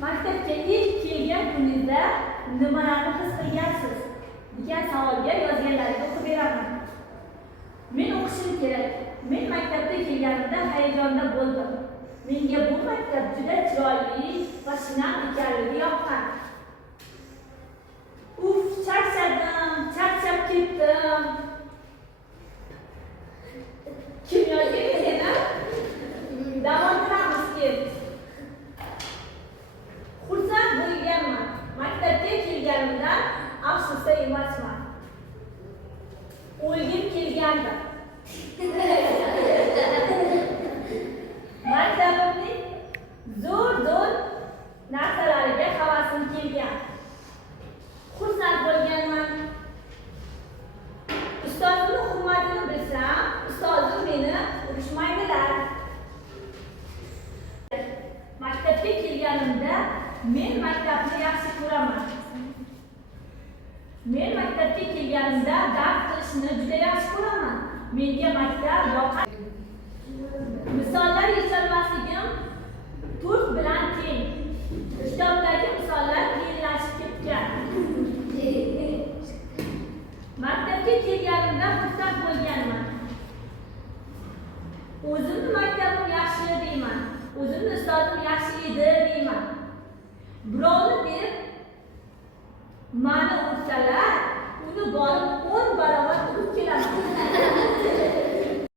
Maktabga ilk kelgan kuningizda nimalarni his qilgansiz degan savolga yozganlaringizni o'qib beraman. Men o'qishim kerak. Men maktabga kelganimda hayajonda bo'ldim. Menga bu maktab juda chiroyli va shinam ekanligi yoqqan. Charchab ketdim. Kimyoga yana davom etamiz keyin. Xursand bo'lganman. Maktabga kelganimdan afsusda emasman. O'lgim kelgandi. Maktabimning zo'r narsalariga havasim kelgan. Xursand bo'lganman. Ustozimni hurmatini bilsam, ustozim meni urishmaydilar. Maktabga kelganimda men maktabni yaxshi ko'raman. Men maktabga kelganimda dars qilishni juda yaxshi ko'raman. Menga maktab yoqadi. Misollar yetolmasligim to'rt bilan teng. Kitobdagi misollar qiyinlashib ketgan. Maktabga kelganimda xursand bo'lganman. O'zimni maktabim yaxshi deyman. O'zimni ustozim yaxshi edi deyman. Birovni berib mani ursalar, uni borib 10 barobar urib kelaman.